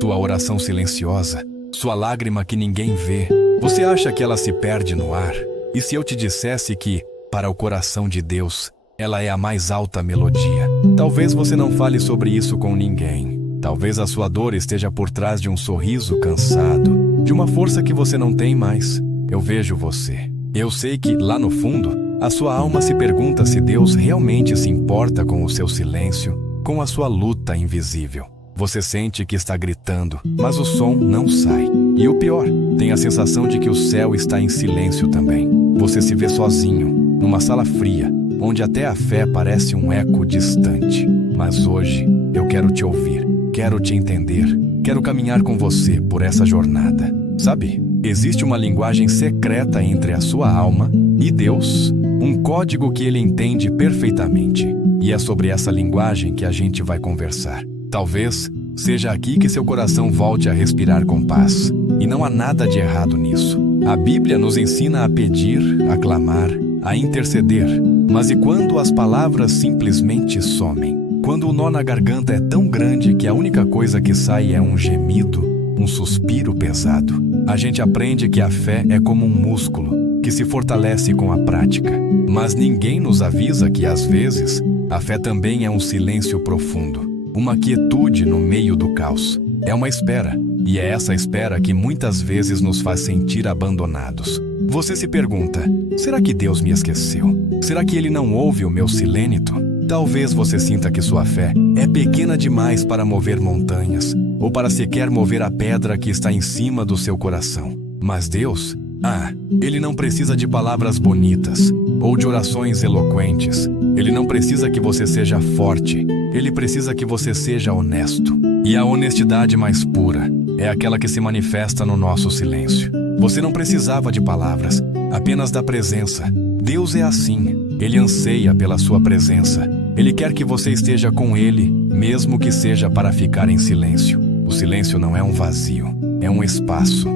Sua oração silenciosa, sua lágrima que ninguém vê, você acha que ela se perde no ar? E se eu te dissesse que, para o coração de Deus, ela é a mais alta melodia? Talvez você não fale sobre isso com ninguém. Talvez a sua dor esteja por trás de um sorriso cansado, de uma força que você não tem mais. Eu vejo você. Eu sei que, lá no fundo, a sua alma se pergunta se Deus realmente se importa com o seu silêncio, com a sua luta invisível. Você sente que está gritando, mas o som não sai. E o pior, tem a sensação de que o céu está em silêncio também. Você se vê sozinho, numa sala fria, onde até a fé parece um eco distante. Mas hoje, eu quero te ouvir, quero te entender, quero caminhar com você por essa jornada. Sabe, existe uma linguagem secreta entre a sua alma e Deus, um código que ele entende perfeitamente. E é sobre essa linguagem que a gente vai conversar. Talvez seja aqui que seu coração volte a respirar com paz. E não há nada de errado nisso. A Bíblia nos ensina a pedir, a clamar, a interceder. Mas e quando as palavras simplesmente somem? Quando o nó na garganta é tão grande que a única coisa que sai é um gemido, um suspiro pesado? A gente aprende que a fé é como um músculo, que se fortalece com a prática. Mas ninguém nos avisa que, às vezes, a fé também é um silêncio profundo. Uma quietude no meio do caos. É uma espera, e é essa espera que muitas vezes nos faz sentir abandonados. Você se pergunta, será que Deus me esqueceu? Será que Ele não ouve o meu silêncio? Talvez você sinta que sua fé é pequena demais para mover montanhas, ou para sequer mover a pedra que está em cima do seu coração. Mas Deus, Ele não precisa de palavras bonitas, ou de orações eloquentes. Ele não precisa que você seja forte. Ele precisa que você seja honesto. E a honestidade mais pura é aquela que se manifesta no nosso silêncio. Você não precisava de palavras, apenas da presença. Deus é assim. Ele anseia pela sua presença. Ele quer que você esteja com Ele, mesmo que seja para ficar em silêncio. O silêncio não é um vazio, é um espaço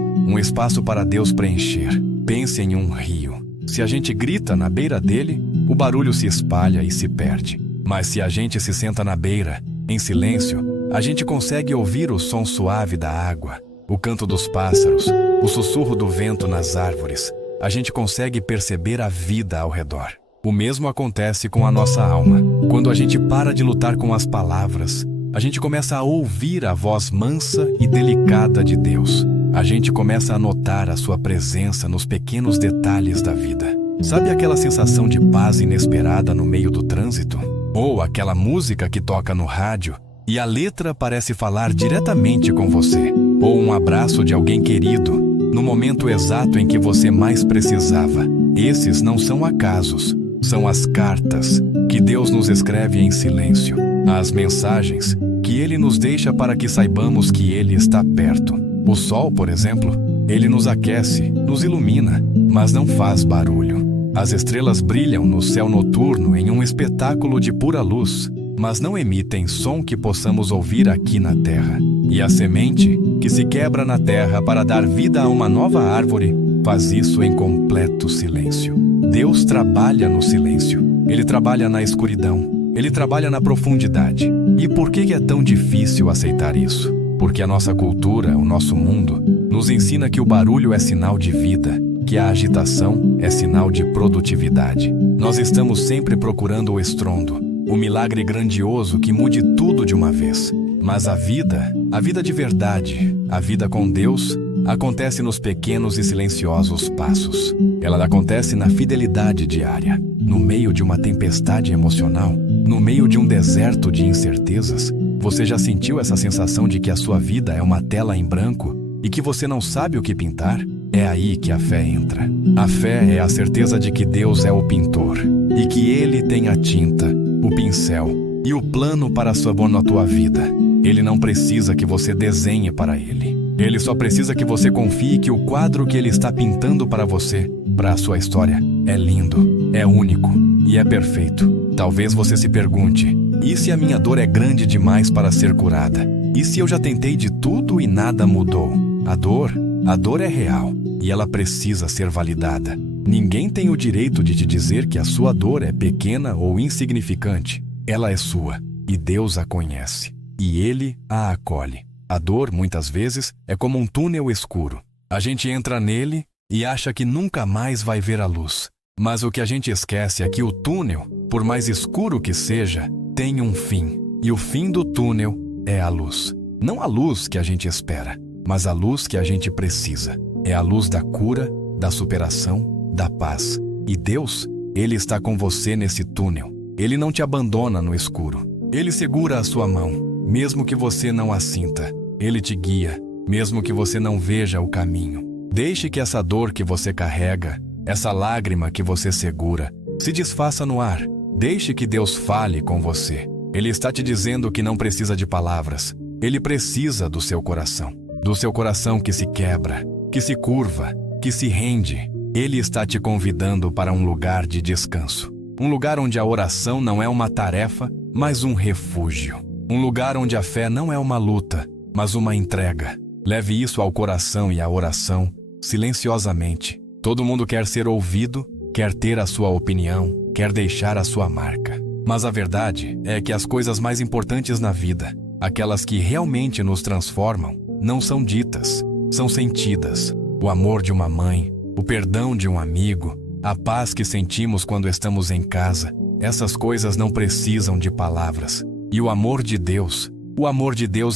para Deus preencher. Pense em um rio. Se a gente grita na beira dele, o barulho se espalha e se perde. Mas se a gente se senta na beira, em silêncio, a gente consegue ouvir o som suave da água, o canto dos pássaros, o sussurro do vento nas árvores. A gente consegue perceber a vida ao redor. O mesmo acontece com a nossa alma. Quando a gente para de lutar com as palavras, a gente começa a ouvir a voz mansa e delicada de Deus. A gente começa a notar a sua presença nos pequenos detalhes da vida. Sabe aquela sensação de paz inesperada no meio do trânsito? Ou aquela música que toca no rádio e a letra parece falar diretamente com você? Ou um abraço de alguém querido no momento exato em que você mais precisava? Esses não são acasos, são as cartas que Deus nos escreve em silêncio. As mensagens que Ele nos deixa para que saibamos que Ele está perto. O sol, por exemplo, ele nos aquece, nos ilumina, mas não faz barulho. As estrelas brilham no céu noturno em um espetáculo de pura luz, mas não emitem som que possamos ouvir aqui na terra. E a semente, que se quebra na terra para dar vida a uma nova árvore, faz isso em completo silêncio. Deus trabalha no silêncio. Ele trabalha na escuridão. Ele trabalha na profundidade. E por que é tão difícil aceitar isso? Porque a nossa cultura, o nosso mundo, nos ensina que o barulho é sinal de vida, que a agitação é sinal de produtividade. Nós estamos sempre procurando o estrondo, o milagre grandioso que mude tudo de uma vez. Mas a vida de verdade, a vida com Deus, acontece nos pequenos e silenciosos passos. Ela acontece na fidelidade diária, no meio de uma tempestade emocional, no meio de um deserto de incertezas. Você já sentiu essa sensação de que a sua vida é uma tela em branco e que você não sabe o que pintar? É aí que a fé entra. A fé é a certeza de que Deus é o pintor e que Ele tem a tinta, o pincel e o plano para a tua vida. Ele não precisa que você desenhe para Ele. Ele só precisa que você confie que o quadro que Ele está pintando para você, para a sua história, é lindo, é único e é perfeito. Talvez você se pergunte: e se a minha dor é grande demais para ser curada? E se eu já tentei de tudo e nada mudou? A dor é real e ela precisa ser validada. Ninguém tem o direito de te dizer que a sua dor é pequena ou insignificante. Ela é sua e Deus a conhece. e Ele a acolhe. A dor, muitas vezes, é como um túnel escuro. A gente entra nele e acha que nunca mais vai ver a luz. Mas o que a gente esquece é que o túnel, por mais escuro que seja, tem um fim. E o fim do túnel é a luz. Não a luz que a gente espera, mas a luz que a gente precisa. É a luz da cura, da superação, da paz. E Deus, Ele está com você nesse túnel. Ele não te abandona no escuro. Ele segura a sua mão, mesmo que você não a sinta. Ele te guia, mesmo que você não veja o caminho. Deixe que essa dor que você carrega, essa lágrima que você segura, se desfaça no ar. Deixe que Deus fale com você. Ele está te dizendo que não precisa de palavras. Ele precisa do seu coração. Do seu coração que se quebra, que se curva, que se rende. Ele está te convidando para um lugar de descanso. Um lugar onde a oração não é uma tarefa, mas um refúgio. Um lugar onde a fé não é uma luta, mas uma entrega. Leve isso ao coração e à oração, silenciosamente. Todo mundo quer ser ouvido, quer ter a sua opinião, quer deixar a sua marca. Mas a verdade é que as coisas mais importantes na vida, aquelas que realmente nos transformam, não são ditas, são sentidas. O amor de uma mãe, o perdão de um amigo, a paz que sentimos quando estamos em casa, essas coisas não precisam de palavras. E o amor de Deus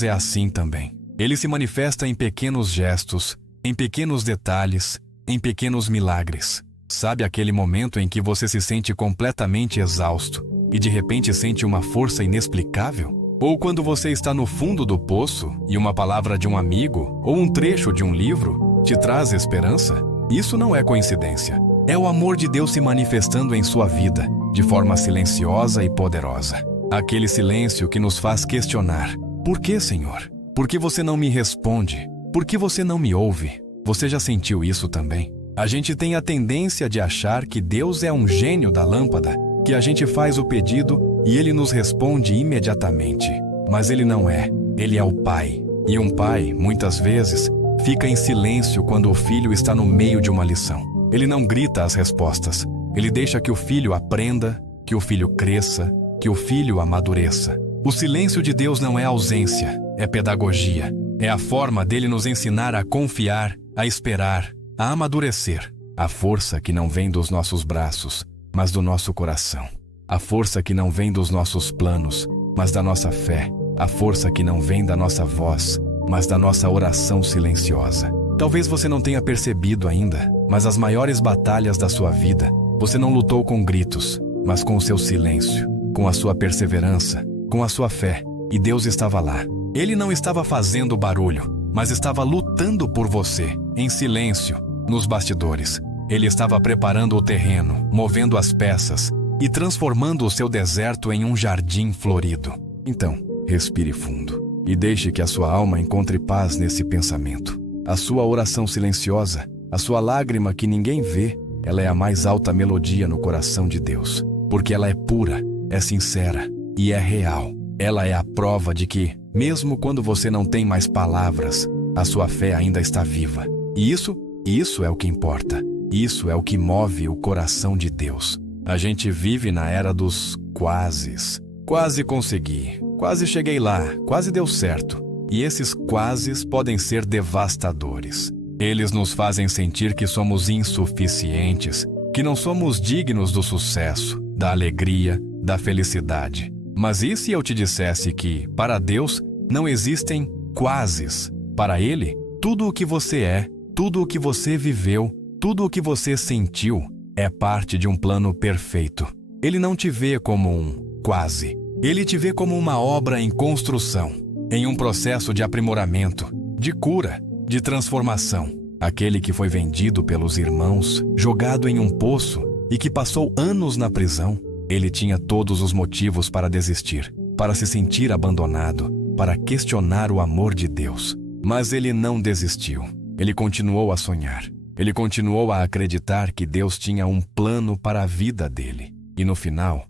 é assim também. Ele se manifesta em pequenos gestos, em pequenos detalhes, em pequenos milagres. Sabe aquele momento em que você se sente completamente exausto e de repente sente uma força inexplicável? Ou quando você está no fundo do poço e uma palavra de um amigo ou um trecho de um livro te traz esperança? Isso não é coincidência. É o amor de Deus se manifestando em sua vida, de forma silenciosa e poderosa. Aquele silêncio que nos faz questionar: por que, Senhor? Por que você não me responde? Por que você não me ouve? Você já sentiu isso também? A gente tem a tendência de achar que Deus é um gênio da lâmpada, que a gente faz o pedido e Ele nos responde imediatamente. Mas Ele não é. Ele é o Pai. E um pai, muitas vezes, fica em silêncio quando o filho está no meio de uma lição. Ele não grita as respostas. Ele deixa que o filho aprenda, que o filho cresça, que o filho amadureça. O silêncio de Deus não é ausência, é pedagogia. É a forma dele nos ensinar a confiar, a esperar, a amadurecer. A força que não vem dos nossos braços, mas do nosso coração. A força que não vem dos nossos planos, mas da nossa fé. A força que não vem da nossa voz, mas da nossa oração silenciosa. Talvez você não tenha percebido ainda, mas as maiores batalhas da sua vida, você não lutou com gritos, mas com o seu silêncio, com a sua perseverança, com a sua fé. E Deus estava lá. Ele não estava fazendo barulho, mas estava lutando por você, em silêncio, nos bastidores. Ele estava preparando o terreno, movendo as peças e transformando o seu deserto em um jardim florido. Então, respire fundo e deixe que a sua alma encontre paz nesse pensamento. A sua oração silenciosa, a sua lágrima que ninguém vê, ela é a mais alta melodia no coração de Deus, porque ela é pura, é sincera e é real. Ela é a prova de que, mesmo quando você não tem mais palavras, a sua fé ainda está viva. E isso é o que importa. Isso é o que move o coração de Deus. A gente vive na era dos quases. Quase consegui, quase cheguei lá, quase deu certo. E esses quases podem ser devastadores. Eles nos fazem sentir que somos insuficientes, que não somos dignos do sucesso, da alegria, da felicidade. Mas e se eu te dissesse que, para Deus, não existem quases? Para Ele, tudo o que você é, tudo o que você viveu, tudo o que você sentiu, é parte de um plano perfeito. Ele não te vê como um quase. Ele te vê como uma obra em construção, em um processo de aprimoramento, de cura, de transformação. Aquele que foi vendido pelos irmãos, jogado em um poço e que passou anos na prisão, ele tinha todos os motivos para desistir, para se sentir abandonado, para questionar o amor de Deus. Mas ele não desistiu. Ele continuou a sonhar. Ele continuou a acreditar que Deus tinha um plano para a vida dele. E no final,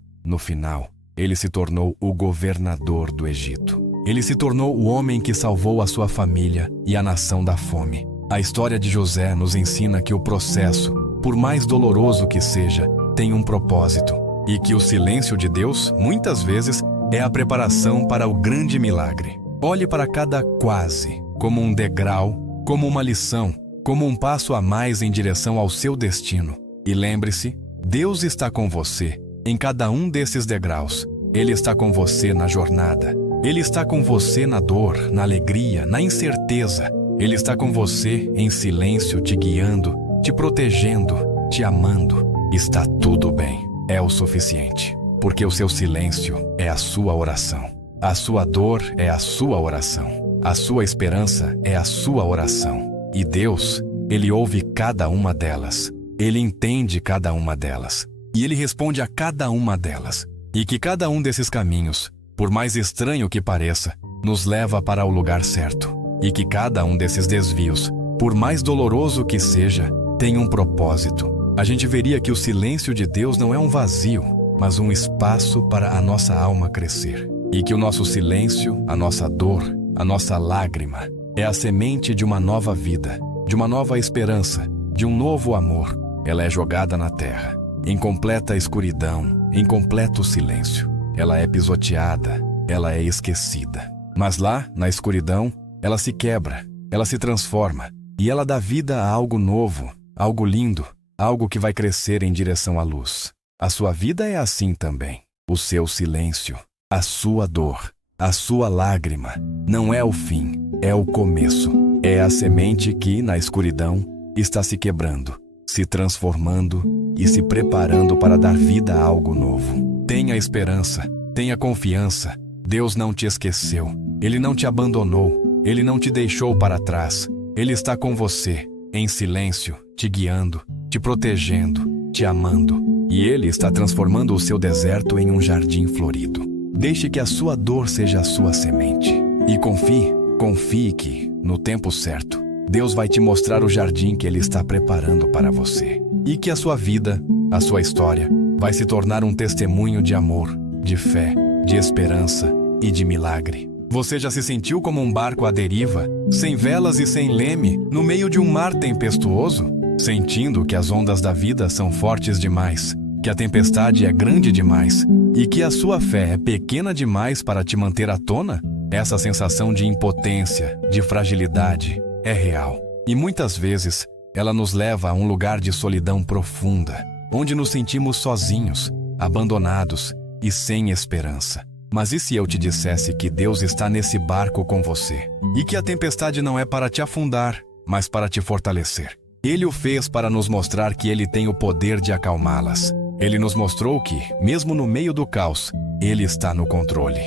ele se tornou o governador do Egito. Ele se tornou o homem que salvou a sua família e a nação da fome. A história de José nos ensina que o processo, por mais doloroso que seja, tem um propósito. E que o silêncio de Deus, muitas vezes, é a preparação para o grande milagre. Olhe para cada quase como um degrau, como uma lição, como um passo a mais em direção ao seu destino. E lembre-se, Deus está com você em cada um desses degraus. Ele está com você na jornada. Ele está com você na dor, na alegria, na incerteza. Ele está com você em silêncio, te guiando, te protegendo, te amando. Está tudo bem. É o suficiente. Porque o seu silêncio é a sua oração. A sua dor é a sua oração. A sua esperança é a sua oração. E Deus, Ele ouve cada uma delas. Ele entende cada uma delas. E Ele responde a cada uma delas. E que cada um desses caminhos, por mais estranho que pareça, nos leva para o lugar certo. E que cada um desses desvios, por mais doloroso que seja, tem um propósito. A gente veria que o silêncio de Deus não é um vazio, mas um espaço para a nossa alma crescer. E que o nosso silêncio, a nossa dor, a nossa lágrima, é a semente de uma nova vida, de uma nova esperança, de um novo amor. Ela é jogada na terra, em completa escuridão, em completo silêncio. Ela é pisoteada, ela é esquecida. Mas lá, na escuridão, ela se quebra, ela se transforma, e ela dá vida a algo novo, algo lindo, algo que vai crescer em direção à luz. A sua vida é assim também. O seu silêncio, a sua dor, a sua lágrima, não é o fim, é o começo. É a semente que, na escuridão, está se quebrando, se transformando e se preparando para dar vida a algo novo. Tenha esperança, tenha confiança. Deus não te esqueceu. Ele não te abandonou. Ele não te deixou para trás. Ele está com você, em silêncio, te guiando, te protegendo, te amando. E Ele está transformando o seu deserto em um jardim florido. Deixe que a sua dor seja a sua semente. E confie que, no tempo certo, Deus vai te mostrar o jardim que Ele está preparando para você. E que a sua vida, a sua história, vai se tornar um testemunho de amor, de fé, de esperança e de milagre. Você já se sentiu como um barco à deriva, sem velas e sem leme, no meio de um mar tempestuoso? Sentindo que as ondas da vida são fortes demais, que a tempestade é grande demais e que a sua fé é pequena demais para te manter à tona? Essa sensação de impotência, de fragilidade, é real. E muitas vezes, ela nos leva a um lugar de solidão profunda, onde nos sentimos sozinhos, abandonados e sem esperança. Mas e se eu te dissesse que Deus está nesse barco com você? E que a tempestade não é para te afundar, mas para te fortalecer? Ele o fez para nos mostrar que Ele tem o poder de acalmá-las. Ele nos mostrou que, mesmo no meio do caos, Ele está no controle.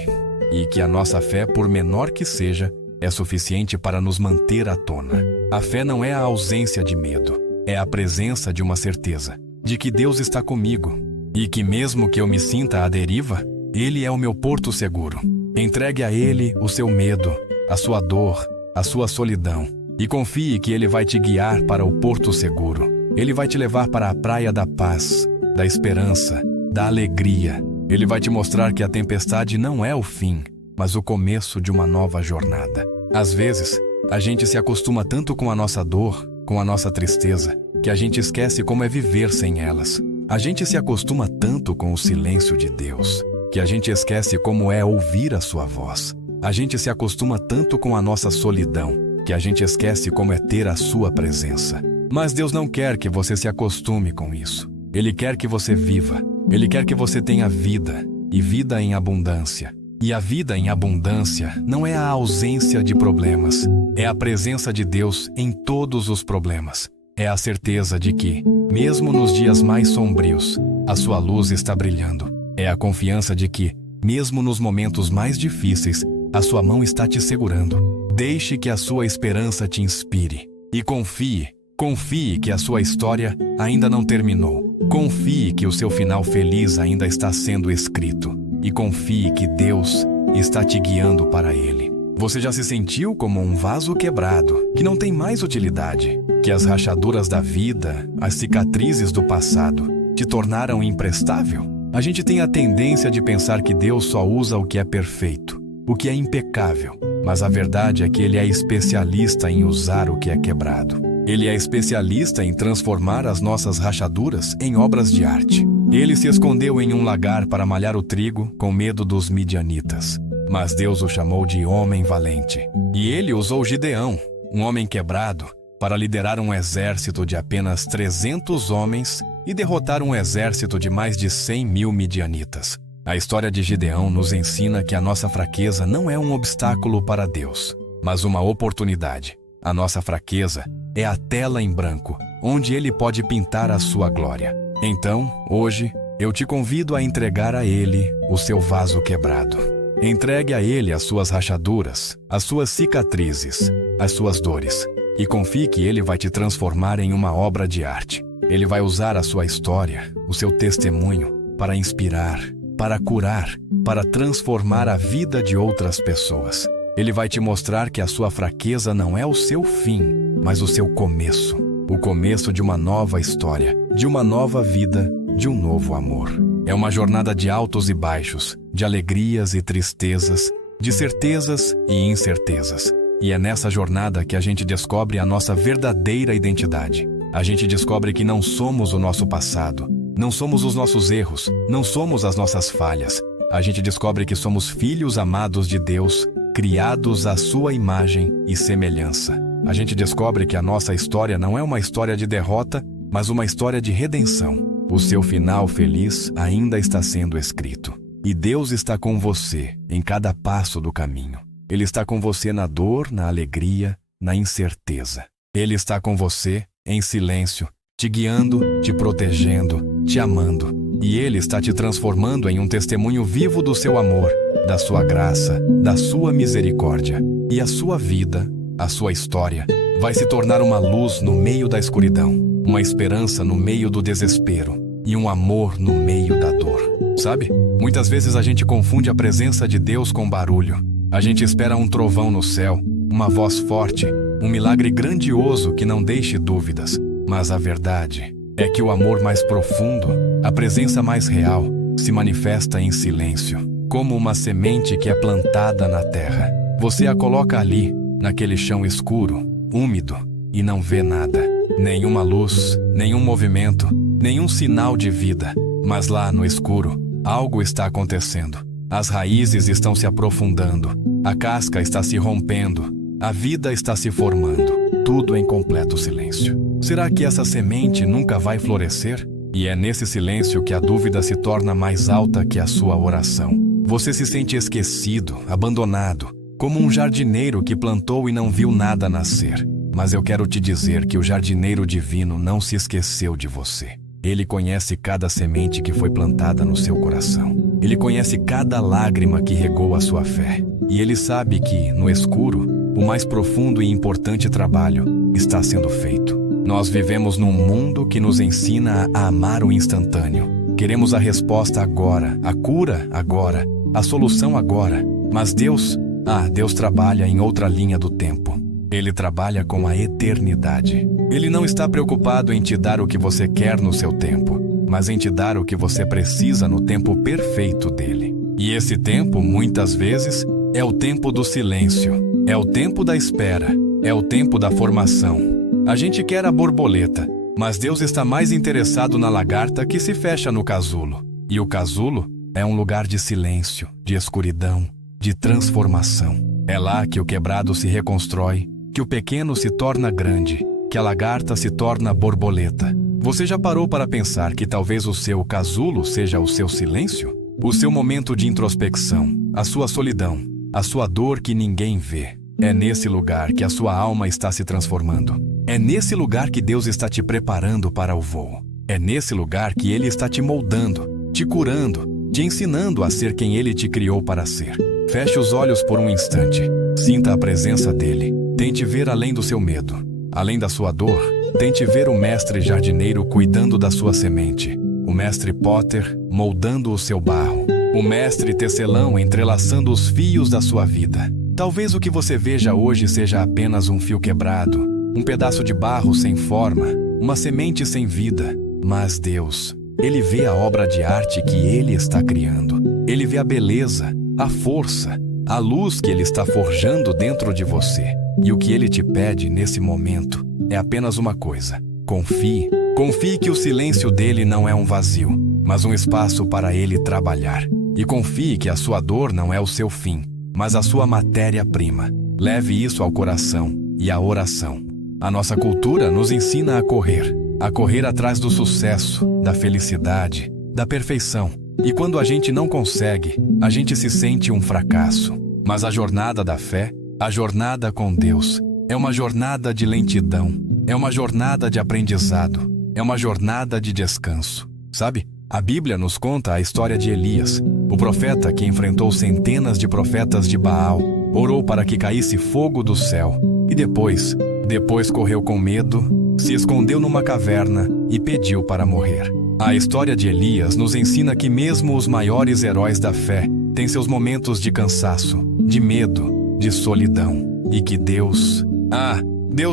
E que a nossa fé, por menor que seja, é suficiente para nos manter à tona. A fé não é a ausência de medo, é a presença de uma certeza, de que Deus está comigo. E que mesmo que eu me sinta à deriva, Ele é o meu porto seguro. Entregue a Ele o seu medo, a sua dor, a sua solidão. E confie que Ele vai te guiar para o porto seguro. Ele vai te levar para a praia da paz, da esperança, da alegria. Ele vai te mostrar que a tempestade não é o fim, mas o começo de uma nova jornada. Às vezes, a gente se acostuma tanto com a nossa dor, com a nossa tristeza, que a gente esquece como é viver sem elas. A gente se acostuma tanto com o silêncio de Deus, que a gente esquece como é ouvir a sua voz. A gente se acostuma tanto com a nossa solidão, que a gente esquece como é ter a sua presença. Mas Deus não quer que você se acostume com isso. Ele quer que você viva. Ele quer que você tenha vida, e vida em abundância. E a vida em abundância não é a ausência de problemas, é a presença de Deus em todos os problemas. É a certeza de que, mesmo nos dias mais sombrios, a sua luz está brilhando. É a confiança de que, mesmo nos momentos mais difíceis, a sua mão está te segurando. Deixe que a sua esperança te inspire. E confie que a sua história ainda não terminou. Confie que o seu final feliz ainda está sendo escrito. E confie que Deus está te guiando para Ele. Você já se sentiu como um vaso quebrado, que não tem mais utilidade? Que as rachaduras da vida, as cicatrizes do passado, te tornaram imprestável? A gente tem a tendência de pensar que Deus só usa o que é perfeito, o que é impecável. Mas a verdade é que Ele é especialista em usar o que é quebrado. Ele é especialista em transformar as nossas rachaduras em obras de arte. Ele se escondeu em um lagar para malhar o trigo com medo dos midianitas. Mas Deus o chamou de homem valente. E ele usou Gideão, um homem quebrado, para liderar um exército de apenas 300 homens e derrotar um exército de mais de 100.000 midianitas. A história de Gideão nos ensina que a nossa fraqueza não é um obstáculo para Deus, mas uma oportunidade. A nossa fraqueza é a tela em branco, onde Ele pode pintar a sua glória. Então, hoje, eu te convido a entregar a Ele o seu vaso quebrado. Entregue a Ele as suas rachaduras, as suas cicatrizes, as suas dores, e confie que Ele vai te transformar em uma obra de arte. Ele vai usar a sua história, o seu testemunho, para inspirar, para curar, para transformar a vida de outras pessoas. Ele vai te mostrar que a sua fraqueza não é o seu fim, mas o seu começo. O começo de uma nova história, de uma nova vida, de um novo amor. É uma jornada de altos e baixos, de alegrias e tristezas, de certezas e incertezas. E é nessa jornada que a gente descobre a nossa verdadeira identidade. A gente descobre que não somos o nosso passado, não somos os nossos erros, não somos as nossas falhas. A gente descobre que somos filhos amados de Deus, criados à sua imagem e semelhança. A gente descobre que a nossa história não é uma história de derrota, mas uma história de redenção. O seu final feliz ainda está sendo escrito. E Deus está com você em cada passo do caminho. Ele está com você na dor, na alegria, na incerteza. Ele está com você em silêncio, te guiando, te protegendo, te amando. E Ele está te transformando em um testemunho vivo do seu amor, da sua graça, da sua misericórdia. E a sua vida, a sua história, vai se tornar uma luz no meio da escuridão, uma esperança no meio do desespero e um amor no meio da dor. Sabe? Muitas vezes a gente confunde a presença de Deus com barulho. A gente espera um trovão no céu, uma voz forte, um milagre grandioso que não deixe dúvidas. Mas a verdade é que o amor mais profundo, a presença mais real, se manifesta em silêncio, como uma semente que é plantada na terra. Você a coloca ali, naquele chão escuro, úmido, e não vê nada. Nenhuma luz, nenhum movimento, nenhum sinal de vida. Mas lá no escuro, algo está acontecendo. As raízes estão se aprofundando, a casca está se rompendo, a vida está se formando, tudo em completo silêncio. Será que essa semente nunca vai florescer? E é nesse silêncio que a dúvida se torna mais alta que a sua oração. Você se sente esquecido, abandonado, como um jardineiro que plantou e não viu nada nascer. Mas eu quero te dizer que o jardineiro divino não se esqueceu de você. Ele conhece cada semente que foi plantada no seu coração. Ele conhece cada lágrima que regou a sua fé. E Ele sabe que, no escuro, o mais profundo e importante trabalho está sendo feito. Nós vivemos num mundo que nos ensina a amar o instantâneo. Queremos a resposta agora, a cura agora, a solução agora. Mas Deus trabalha em outra linha do tempo. Ele trabalha com a eternidade. Ele não está preocupado em te dar o que você quer no seu tempo, mas em te dar o que você precisa no tempo perfeito dele. E esse tempo, muitas vezes, é o tempo do silêncio, é o tempo da espera, é o tempo da formação. A gente quer a borboleta, mas Deus está mais interessado na lagarta que se fecha no casulo. E o casulo é um lugar de silêncio, de escuridão, de transformação. É lá que o quebrado se reconstrói, que o pequeno se torna grande, que a lagarta se torna borboleta. Você já parou para pensar que talvez o seu casulo seja o seu silêncio? O seu momento de introspecção, a sua solidão, a sua dor que ninguém vê. É nesse lugar que a sua alma está se transformando. É nesse lugar que Deus está te preparando para o voo. É nesse lugar que Ele está te moldando, te curando, te ensinando a ser quem Ele te criou para ser. Feche os olhos por um instante. Sinta a presença dEle. Tente ver além do seu medo. Além da sua dor, tente ver o mestre jardineiro cuidando da sua semente. O mestre Potter moldando o seu barro. O mestre tecelão entrelaçando os fios da sua vida. Talvez o que você veja hoje seja apenas um fio quebrado, um pedaço de barro sem forma, uma semente sem vida. Mas Deus, Ele vê a obra de arte que Ele está criando. Ele vê a beleza, a força, a luz que Ele está forjando dentro de você. E o que Ele te pede nesse momento é apenas uma coisa: confie. Confie que o silêncio dele não é um vazio, mas um espaço para ele trabalhar. E confie que a sua dor não é o seu fim, mas a sua matéria-prima. Leve isso ao coração e à oração. A nossa cultura nos ensina a correr atrás do sucesso, da felicidade, da perfeição. E quando a gente não consegue, a gente se sente um fracasso. Mas a jornada da fé, a jornada com Deus, é uma jornada de lentidão, é uma jornada de aprendizado, é uma jornada de descanso. Sabe, a Bíblia nos conta a história de Elias, o profeta que enfrentou centenas de profetas de Baal, orou para que caísse fogo do céu e depois correu com medo, se escondeu numa caverna e pediu para morrer. A história de Elias nos ensina que mesmo os maiores heróis da fé têm seus momentos de cansaço, de medo, de solidão, e que Deus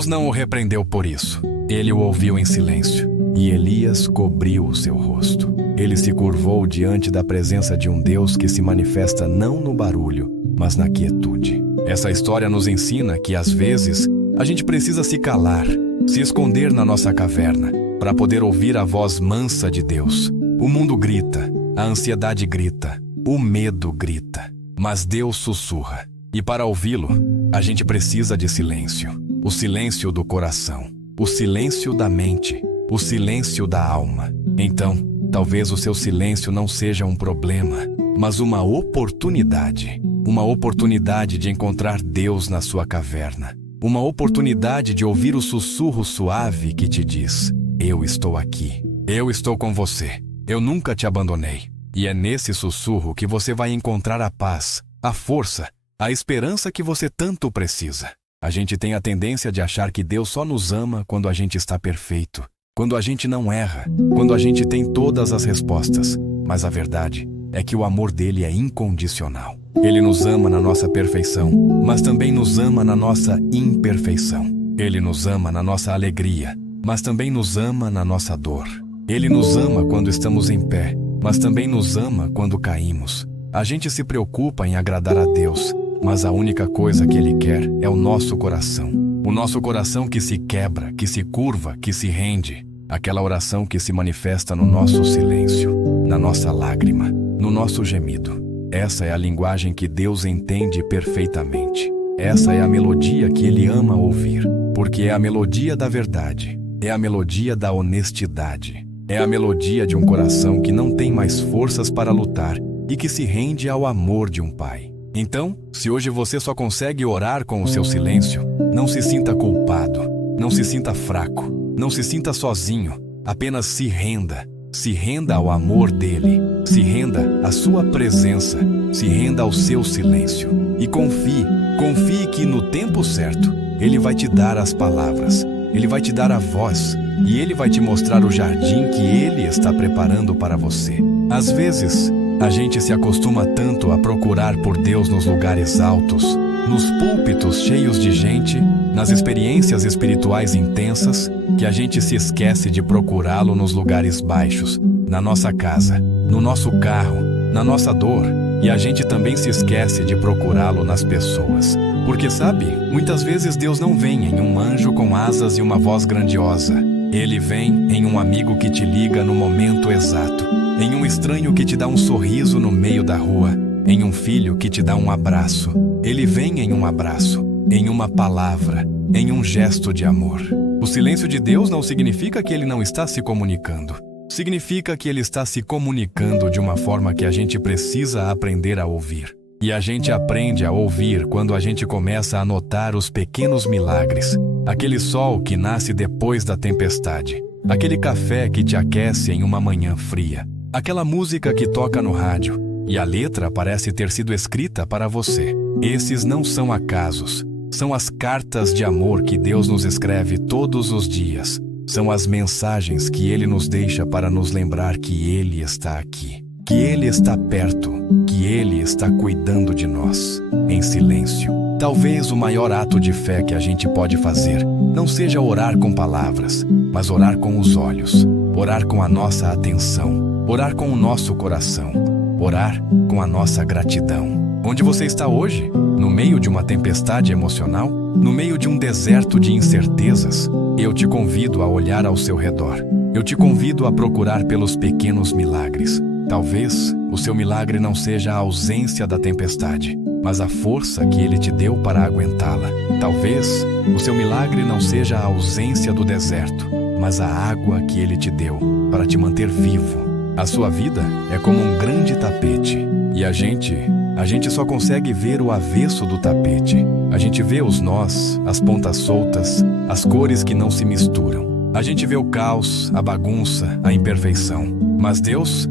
não o repreendeu por isso. Ele o ouviu em silêncio, e Elias cobriu o seu rosto. Ele se curvou diante da presença de um Deus que se manifesta não no barulho, mas na quietude. Essa história nos ensina que, às vezes, a gente precisa se calar, se esconder na nossa caverna, para poder ouvir a voz mansa de Deus. O mundo grita, a ansiedade grita, o medo grita, mas Deus sussurra. E para ouvi-lo, a gente precisa de silêncio. O silêncio do coração, o silêncio da mente, o silêncio da alma. Então, talvez o seu silêncio não seja um problema, mas uma oportunidade. Uma oportunidade de encontrar Deus na sua caverna. Uma oportunidade de ouvir o sussurro suave que te diz: eu estou aqui, eu estou com você, eu nunca te abandonei. E é nesse sussurro que você vai encontrar a paz, a força, a esperança que você tanto precisa. A gente tem a tendência de achar que Deus só nos ama quando a gente está perfeito, quando a gente não erra, quando a gente tem todas as respostas. Mas a verdade é que o amor dele é incondicional. Ele nos ama na nossa perfeição, mas também nos ama na nossa imperfeição. Ele nos ama na nossa alegria, mas também nos ama na nossa dor. Ele nos ama quando estamos em pé, mas também nos ama quando caímos. A gente se preocupa em agradar a Deus, mas a única coisa que Ele quer é o nosso coração. O nosso coração que se quebra, que se curva, que se rende. Aquela oração que se manifesta no nosso silêncio, na nossa lágrima, no nosso gemido. Essa é a linguagem que Deus entende perfeitamente. Essa é a melodia que Ele ama ouvir, porque é a melodia da verdade, é a melodia da honestidade, é a melodia de um coração que não tem mais forças para lutar e que se rende ao amor de um pai. Então, se hoje você só consegue orar com o seu silêncio, não se sinta culpado, não se sinta fraco, não se sinta sozinho, apenas se renda ao amor dele, se renda à sua presença, se renda ao seu silêncio e confie que no tempo certo, ele vai te dar as palavras, ele vai te dar a voz e ele vai te mostrar o jardim que ele está preparando para você. Às vezes, a gente se acostuma tanto a procurar por Deus nos lugares altos, nos púlpitos cheios de gente, nas experiências espirituais intensas, que a gente se esquece de procurá-lo nos lugares baixos, na nossa casa, no nosso carro, na nossa dor, e a gente também se esquece de procurá-lo nas pessoas. Porque sabe, muitas vezes Deus não vem em um anjo com asas e uma voz grandiosa. Ele vem em um amigo que te liga no momento exato, em um estranho que te dá um sorriso no meio da rua, em um filho que te dá um abraço. Ele vem em um abraço, em uma palavra, em um gesto de amor. O silêncio de Deus não significa que ele não está se comunicando. Significa que ele está se comunicando de uma forma que a gente precisa aprender a ouvir. E a gente aprende a ouvir quando a gente começa a notar os pequenos milagres. Aquele sol que nasce depois da tempestade. Aquele café que te aquece em uma manhã fria. Aquela música que toca no rádio. E a letra parece ter sido escrita para você. Esses não são acasos. São as cartas de amor que Deus nos escreve todos os dias. São as mensagens que Ele nos deixa para nos lembrar que Ele está aqui, que Ele está perto, que Ele está cuidando de nós, em silêncio. Talvez o maior ato de fé que a gente pode fazer não seja orar com palavras, mas orar com os olhos, orar com a nossa atenção, orar com o nosso coração, orar com a nossa gratidão. Onde você está hoje? No meio de uma tempestade emocional? No meio de um deserto de incertezas? Eu te convido a olhar ao seu redor. Eu te convido a procurar pelos pequenos milagres. Talvez o seu milagre não seja a ausência da tempestade, mas a força que Ele te deu para aguentá-la. Talvez o seu milagre não seja a ausência do deserto, mas a água que Ele te deu para te manter vivo. A sua vida é como um grande tapete, e a gente só consegue ver o avesso do tapete. A gente vê os nós, as pontas soltas, as cores que não se misturam. A gente vê o caos, a bagunça, a imperfeição. Mas Deus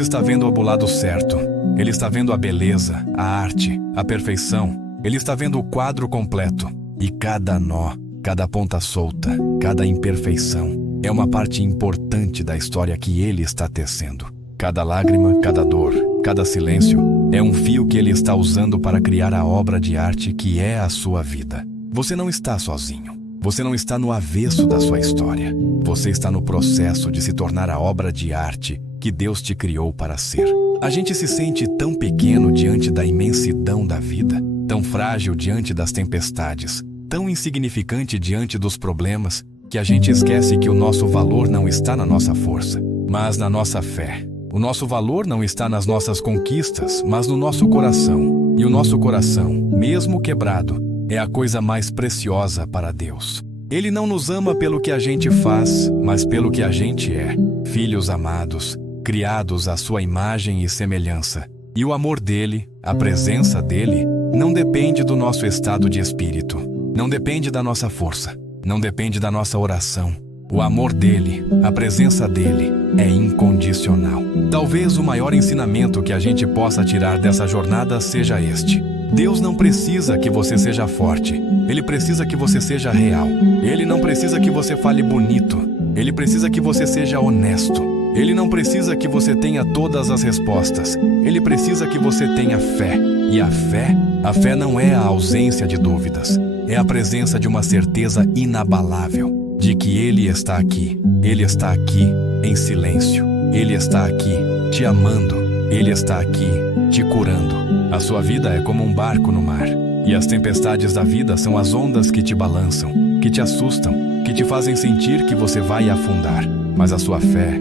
está vendo o lado certo. Ele está vendo a beleza, a arte, a perfeição. Ele está vendo o quadro completo. E cada nó, cada ponta solta, cada imperfeição é uma parte importante da história que Ele está tecendo. Cada lágrima, cada dor, cada silêncio é um fio que Ele está usando para criar a obra de arte que é a sua vida. Você não está sozinho. Você não está no avesso da sua história. Você está no processo de se tornar a obra de arte que Deus te criou para ser. A gente se sente tão pequeno diante da imensidão da vida, tão frágil diante das tempestades, tão insignificante diante dos problemas, que a gente esquece que o nosso valor não está na nossa força, mas na nossa fé. O nosso valor não está nas nossas conquistas, mas no nosso coração. E o nosso coração, mesmo quebrado, é a coisa mais preciosa para Deus. Ele não nos ama pelo que a gente faz, mas pelo que a gente é. Filhos amados, criados à sua imagem e semelhança. E o amor dele, a presença dele, não depende do nosso estado de espírito. Não depende da nossa força. Não depende da nossa oração. O amor dele, a presença dele, é incondicional. Talvez o maior ensinamento que a gente possa tirar dessa jornada seja este: Deus não precisa que você seja forte. Ele precisa que você seja real. Ele não precisa que você fale bonito. Ele precisa que você seja honesto. Ele não precisa que você tenha todas as respostas. Ele precisa que você tenha fé. E a fé não é a ausência de dúvidas. É a presença de uma certeza inabalável de que Ele está aqui. Ele está aqui em silêncio. Ele está aqui te amando. Ele está aqui te curando. A sua vida é como um barco no mar. E as tempestades da vida são as ondas que te balançam, que te assustam, que te fazem sentir que você vai afundar. Mas a sua fé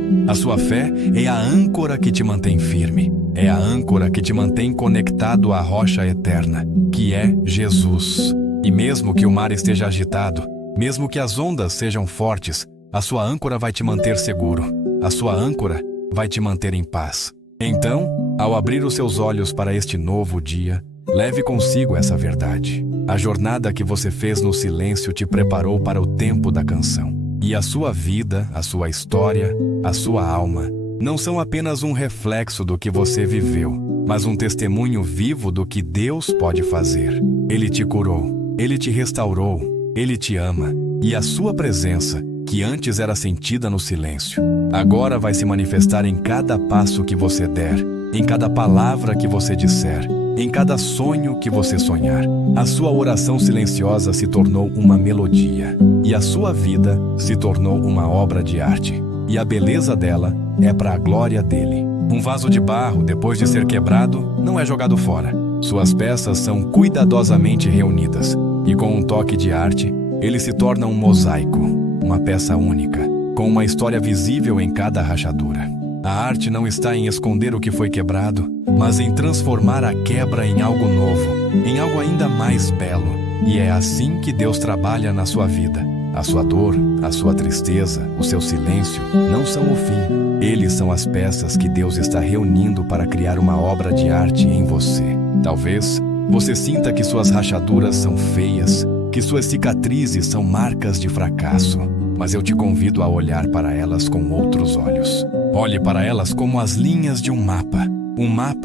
é a âncora que te mantém firme. É a âncora que te mantém conectado à rocha eterna, que é Jesus. E mesmo que o mar esteja agitado, mesmo que as ondas sejam fortes, a sua âncora vai te manter seguro. A sua âncora vai te manter em paz. Então, ao abrir os seus olhos para este novo dia, leve consigo essa verdade. A jornada que você fez no silêncio te preparou para o tempo da canção. E a sua vida, a sua história, a sua alma, não são apenas um reflexo do que você viveu, mas um testemunho vivo do que Deus pode fazer. Ele te curou, Ele te restaurou, Ele te ama. E a sua presença, que antes era sentida no silêncio, agora vai se manifestar em cada passo que você der, em cada palavra que você disser, em cada sonho que você sonhar. A sua oração silenciosa se tornou uma melodia, e a sua vida se tornou uma obra de arte. E a beleza dela é para a glória dele. Um vaso de barro, depois de ser quebrado, não é jogado fora. Suas peças são cuidadosamente reunidas, e com um toque de arte, ele se torna um mosaico, uma peça única, com uma história visível em cada rachadura. A arte não está em esconder o que foi quebrado, mas em transformar a quebra em algo novo, em algo ainda mais belo. E é assim que Deus trabalha na sua vida. A sua dor, a sua tristeza, o seu silêncio não são o fim. Eles são as peças que Deus está reunindo para criar uma obra de arte em você. Talvez você sinta que suas rachaduras são feias, que suas cicatrizes são marcas de fracasso, mas eu te convido a olhar para elas com outros olhos. Olhe para elas como as linhas de um mapa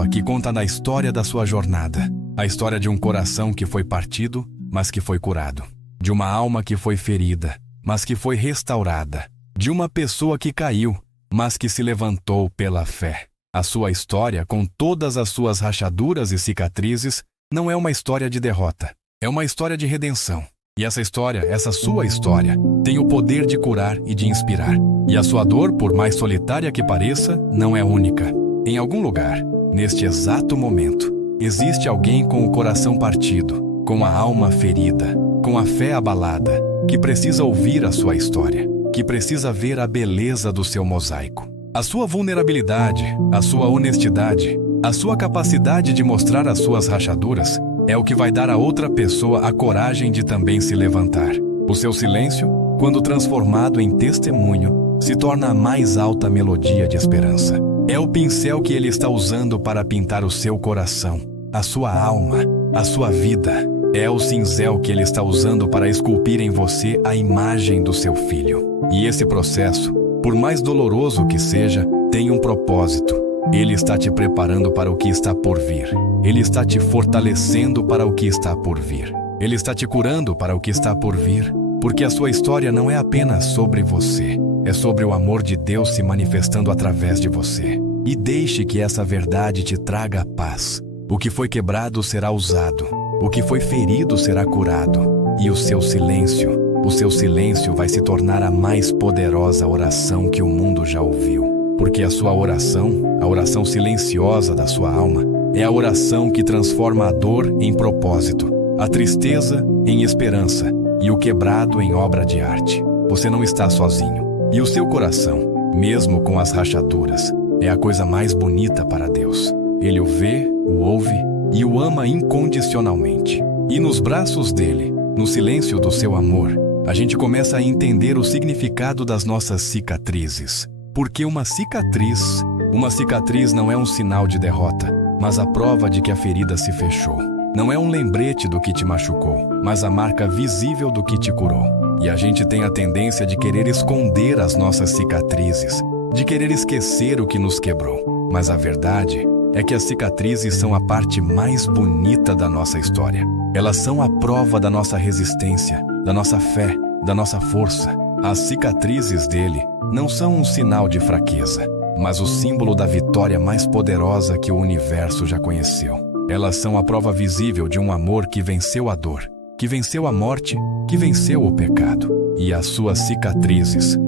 que conta da história da sua jornada, a história de um coração que foi partido, mas que foi curado, de uma alma que foi ferida, mas que foi restaurada, de uma pessoa que caiu, mas que se levantou pela fé. A sua história, com todas as suas rachaduras e cicatrizes, não é uma história de derrota, é uma história de redenção. E essa história, essa sua história, tem o poder de curar e de inspirar. E a sua dor, por mais solitária que pareça, não é única. Em algum lugar, neste exato momento, existe alguém com o coração partido, com a alma ferida, com a fé abalada, que precisa ouvir a sua história, que precisa ver a beleza do seu mosaico. A sua vulnerabilidade, a sua honestidade, a sua capacidade de mostrar as suas rachaduras é o que vai dar a outra pessoa a coragem de também se levantar. O seu silêncio, quando transformado em testemunho, se torna a mais alta melodia de esperança. É o pincel que ele está usando para pintar o seu coração, a sua alma, a sua vida. É o cinzel que ele está usando para esculpir em você a imagem do seu filho. E esse processo, por mais doloroso que seja, tem um propósito. Ele está te preparando para o que está por vir. Ele está te fortalecendo para o que está por vir. Ele está te curando para o que está por vir. Porque a sua história não é apenas sobre você. É sobre o amor de Deus se manifestando através de você. E deixe que essa verdade te traga paz. O que foi quebrado será usado. O que foi ferido será curado. E o seu silêncio vai se tornar a mais poderosa oração que o mundo já ouviu. Porque a sua oração, a oração silenciosa da sua alma, é a oração que transforma a dor em propósito, a tristeza em esperança e o quebrado em obra de arte. Você não está sozinho. E o seu coração, mesmo com as rachaduras, é a coisa mais bonita para Deus. Ele o vê, o ouve e o ama incondicionalmente. E nos braços dele, no silêncio do seu amor, a gente começa a entender o significado das nossas cicatrizes. Porque uma cicatriz não é um sinal de derrota, mas a prova de que a ferida se fechou. Não é um lembrete do que te machucou, mas a marca visível do que te curou. E a gente tem a tendência de querer esconder as nossas cicatrizes, de querer esquecer o que nos quebrou. Mas a verdade é que as cicatrizes são a parte mais bonita da nossa história. Elas são a prova da nossa resistência, da nossa fé, da nossa força. As cicatrizes dele não são um sinal de fraqueza, mas o símbolo da vitória mais poderosa que o universo já conheceu. Elas são a prova visível de um amor que venceu a dor, que venceu a morte, que venceu o pecado. E as suas cicatrizes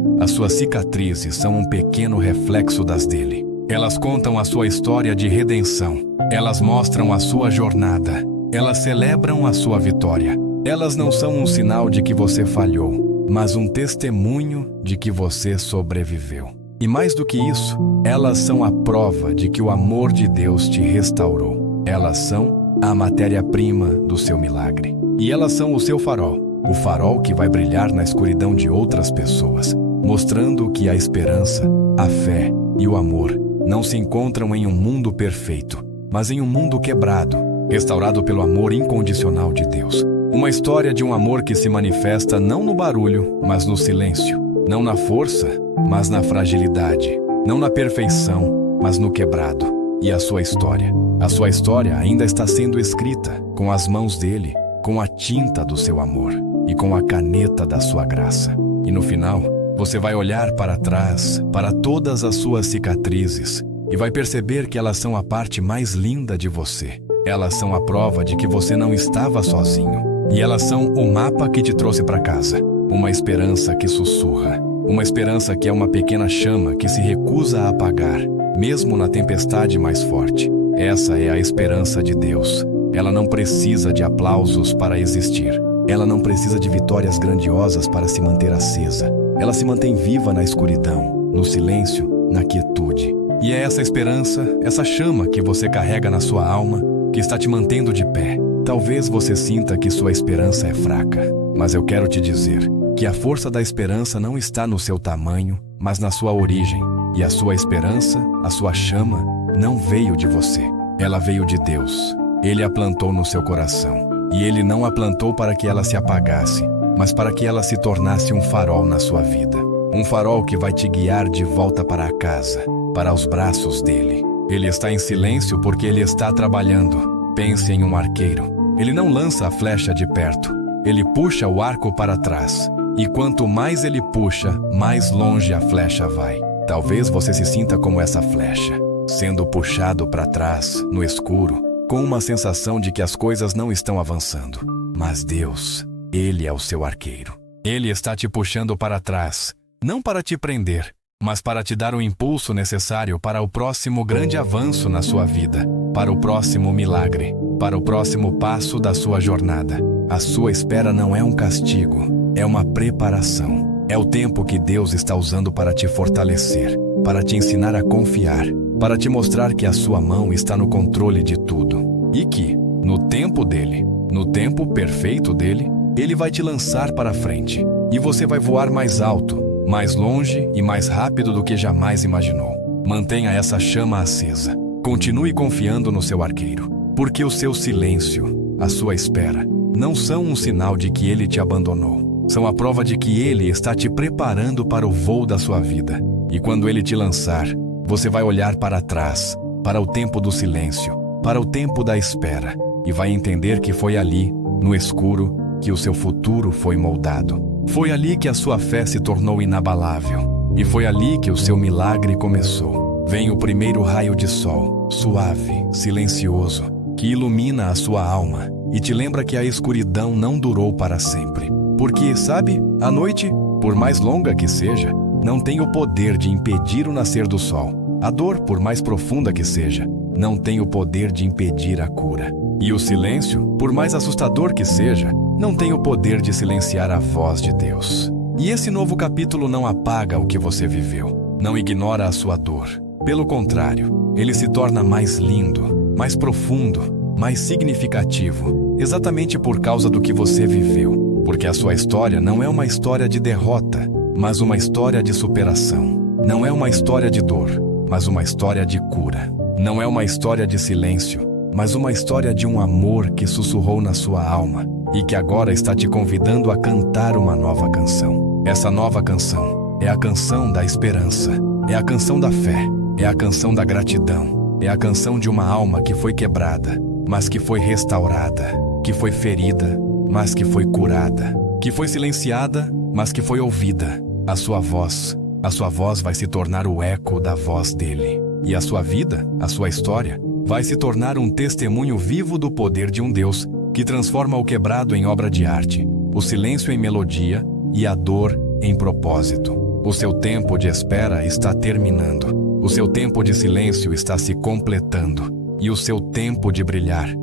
são um pequeno reflexo das dele. Elas contam a sua história de redenção. Elas mostram a sua jornada. Elas celebram a sua vitória. Elas não são um sinal de que você falhou, mas um testemunho de que você sobreviveu. E mais do que isso, elas são a prova de que o amor de Deus te restaurou. Elas são a matéria-prima do seu milagre. E elas são o seu farol, o farol que vai brilhar na escuridão de outras pessoas, mostrando que a esperança, a fé e o amor não se encontram em um mundo perfeito, mas em um mundo quebrado, restaurado pelo amor incondicional de Deus. Uma história de um amor que se manifesta não no barulho, mas no silêncio. Não na força, mas na fragilidade. Não na perfeição, mas no quebrado. E a sua história ainda está sendo escrita com as mãos dele, com a tinta do seu amor e com a caneta da sua graça. E no final, você vai olhar para trás, para todas as suas cicatrizes, e vai perceber que elas são a parte mais linda de você. Elas são a prova de que você não estava sozinho. E elas são o mapa que te trouxe para casa. Uma esperança que sussurra. Uma esperança que é uma pequena chama que se recusa a apagar, mesmo na tempestade mais forte. Essa é a esperança de Deus. Ela não precisa de aplausos para existir. Ela não precisa de vitórias grandiosas para se manter acesa. Ela se mantém viva na escuridão, no silêncio, na quietude. E é essa esperança, essa chama que você carrega na sua alma, que está te mantendo de pé. Talvez você sinta que sua esperança é fraca, mas eu quero te dizer que a força da esperança não está no seu tamanho, mas na sua origem. E a sua esperança, a sua chama, não veio de você. Ela veio de Deus. Ele a plantou no seu coração. E Ele não a plantou para que ela se apagasse, mas para que ela se tornasse um farol na sua vida. Um farol que vai te guiar de volta para a casa, para os braços dele. Ele está em silêncio porque ele está trabalhando. Pense em um arqueiro. Ele não lança a flecha de perto. Ele puxa o arco para trás. E quanto mais ele puxa, mais longe a flecha vai. Talvez você se sinta como essa flecha, sendo puxado para trás, no escuro, com uma sensação de que as coisas não estão avançando. Mas Deus, Ele é o seu arqueiro. Ele está te puxando para trás, não para te prender, mas para te dar o impulso necessário para o próximo grande avanço na sua vida, para o próximo milagre, para o próximo passo da sua jornada. A sua espera não é um castigo, é uma preparação. É o tempo que Deus está usando para te fortalecer, para te ensinar a confiar, para te mostrar que a sua mão está no controle de tudo e que, no tempo dele, no tempo perfeito dele, ele vai te lançar para frente e você vai voar mais alto, mais longe e mais rápido do que jamais imaginou. Mantenha essa chama acesa. Continue confiando no seu arqueiro, porque o seu silêncio, a sua espera, não são um sinal de que ele te abandonou. São a prova de que ele está te preparando para o voo da sua vida. E quando ele te lançar, você vai olhar para trás, para o tempo do silêncio, para o tempo da espera, e vai entender que foi ali, no escuro, que o seu futuro foi moldado. Foi ali que a sua fé se tornou inabalável. E foi ali que o seu milagre começou. Vem o primeiro raio de sol, suave, silencioso, que ilumina a sua alma e te lembra que a escuridão não durou para sempre. Porque, sabe, a noite, por mais longa que seja, não tem o poder de impedir o nascer do sol. A dor, por mais profunda que seja, não tem o poder de impedir a cura. E o silêncio, por mais assustador que seja, não tem o poder de silenciar a voz de Deus. E esse novo capítulo não apaga o que você viveu, não ignora a sua dor. Pelo contrário, ele se torna mais lindo, mais profundo, mais significativo, exatamente por causa do que você viveu. Porque a sua história não é uma história de derrota, mas uma história de superação. Não é uma história de dor, mas uma história de cura. Não é uma história de silêncio, mas uma história de um amor que sussurrou na sua alma e que agora está te convidando a cantar uma nova canção. Essa nova canção é a canção da esperança, é a canção da fé, é a canção da gratidão, é a canção de uma alma que foi quebrada, mas que foi restaurada, que foi ferida, mas que foi curada, que foi silenciada, mas que foi ouvida. A sua voz vai se tornar o eco da voz dele. E a sua vida, a sua história, vai se tornar um testemunho vivo do poder de um Deus que transforma o quebrado em obra de arte, o silêncio em melodia e a dor em propósito. O seu tempo de espera está terminando. O seu tempo de silêncio está se completando. E o seu tempo de brilhar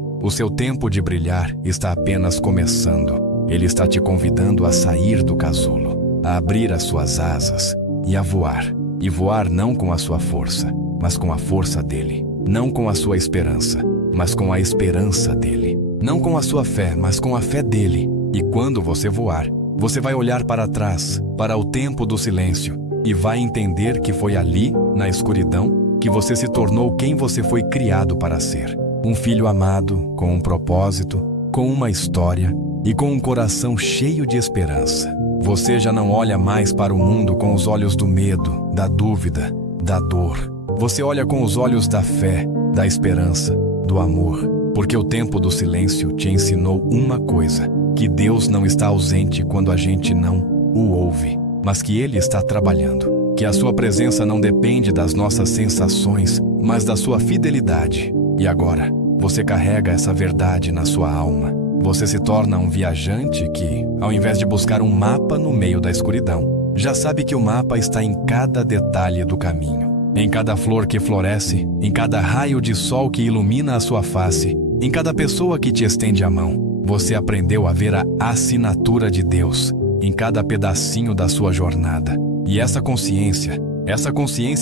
está apenas começando. Ele está te convidando a sair do casulo, a abrir as suas asas e a voar. E voar não com a sua força, mas com a força dele. Não com a sua esperança, mas com a esperança dele. Não com a sua fé, mas com a fé dele. E quando você voar, você vai olhar para trás, para o tempo do silêncio, e vai entender que foi ali, na escuridão, que você se tornou quem você foi criado para ser. Um filho amado, com um propósito, com uma história e com um coração cheio de esperança. Você já não olha mais para o mundo com os olhos do medo, da dúvida, da dor. Você olha com os olhos da fé, da esperança, do amor. Porque o tempo do silêncio te ensinou uma coisa: que Deus não está ausente quando a gente não o ouve, mas que Ele está trabalhando. Que a sua presença não depende das nossas sensações, mas da sua fidelidade. E agora, você carrega essa verdade na sua alma. Você se torna um viajante que, ao invés de buscar um mapa no meio da escuridão, já sabe que o mapa está em cada detalhe do caminho. Em cada flor que floresce, em cada raio de sol que ilumina a sua face, em cada pessoa que te estende a mão, você aprendeu a ver a assinatura de Deus em cada pedacinho da sua jornada. E essa consciência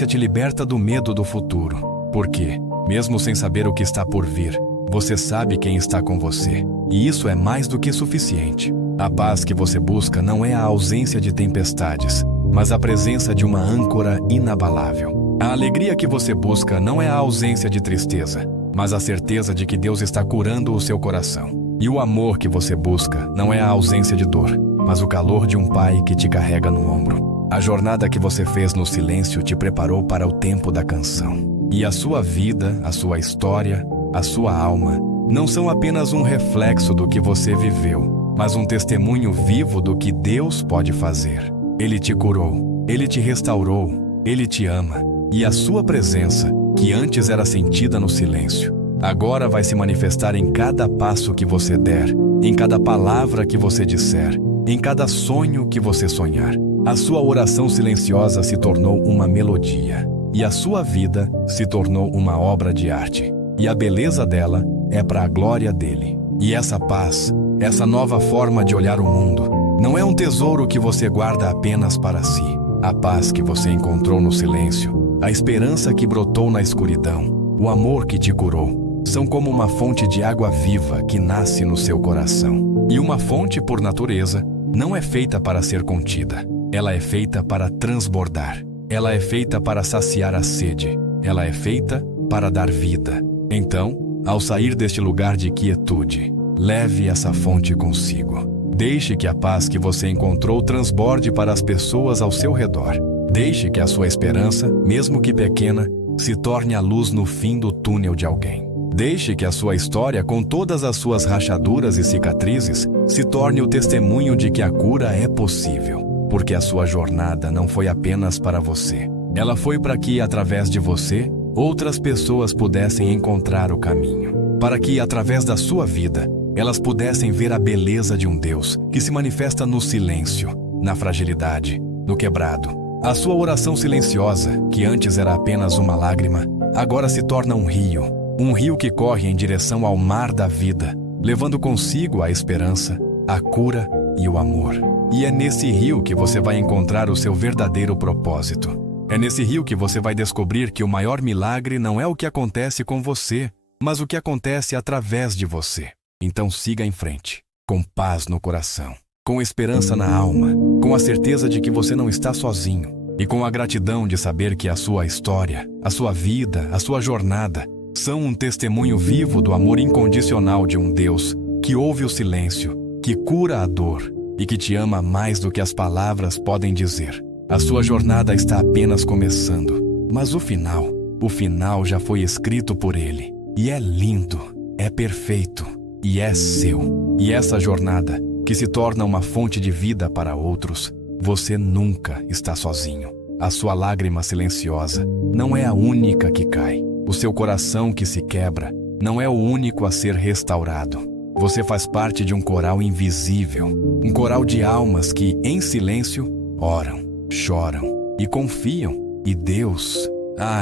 te liberta do medo do futuro. Porque, mesmo sem saber o que está por vir, você sabe quem está com você. E isso é mais do que suficiente. A paz que você busca não é a ausência de tempestades, mas a presença de uma âncora inabalável. A alegria que você busca não é a ausência de tristeza, mas a certeza de que Deus está curando o seu coração. E o amor que você busca não é a ausência de dor, mas o calor de um pai que te carrega no ombro. A jornada que você fez no silêncio te preparou para o tempo da canção. E a sua vida, a sua história, a sua alma, não são apenas um reflexo do que você viveu, mas um testemunho vivo do que Deus pode fazer. Ele te curou, Ele te restaurou, Ele te ama. E a sua presença, que antes era sentida no silêncio, agora vai se manifestar em cada passo que você der, em cada palavra que você disser, em cada sonho que você sonhar. A sua oração silenciosa se tornou uma melodia, e a sua vida se tornou uma obra de arte. E a beleza dela é para a glória dele. E essa paz, essa nova forma de olhar o mundo, Não é um tesouro que você guarda apenas para si. A paz que você encontrou no silêncio, a esperança que brotou na escuridão, o amor que te curou, são como uma fonte de água viva que nasce no seu coração. E uma fonte, por natureza, não é feita para ser contida. Ela é feita para transbordar. Ela é feita para saciar a sede. Ela é feita para dar vida. Então, ao sair deste lugar de quietude, leve essa fonte consigo. Deixe que a paz que você encontrou transborde para as pessoas ao seu redor. Deixe que a sua esperança, mesmo que pequena, se torne a luz no fim do túnel de alguém. Deixe que a sua história, com todas as suas rachaduras e cicatrizes, se torne o testemunho de que a cura é possível. Porque a sua jornada não foi apenas para você. Ela foi para que, através de você, outras pessoas pudessem encontrar o caminho. Para que, através da sua vida, elas pudessem ver a beleza de um Deus que se manifesta no silêncio, na fragilidade, no quebrado. A sua oração silenciosa, que antes era apenas uma lágrima, agora se torna um rio que corre em direção ao mar da vida, levando consigo a esperança, a cura e o amor. E é nesse rio que você vai encontrar o seu verdadeiro propósito. É nesse rio que você vai descobrir que o maior milagre não é o que acontece com você, mas o que acontece através de você. Então siga em frente, com paz no coração, com esperança na alma, com a certeza de que você não está sozinho e com a gratidão de saber que a sua história, a sua vida, a sua jornada são um testemunho vivo do amor incondicional de um Deus que ouve o silêncio, que cura a dor e que te ama mais do que as palavras podem dizer. A sua jornada está apenas começando, mas o final já foi escrito por Ele e é lindo, é perfeito. E é seu. E essa jornada, que se torna uma fonte de vida para outros, você nunca está sozinho. A sua lágrima silenciosa não é a única que cai. O seu coração que se quebra não é o único a ser restaurado. Você faz parte de um coral invisível, um coral de almas que, em silêncio, oram, choram e confiam. E Deus,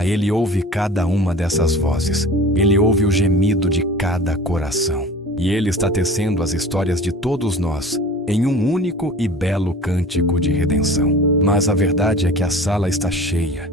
Ele ouve cada uma dessas vozes. Ele ouve o gemido de cada coração. E Ele está tecendo as histórias de todos nós em um único e belo cântico de redenção. Mas a verdade é que a sala está cheia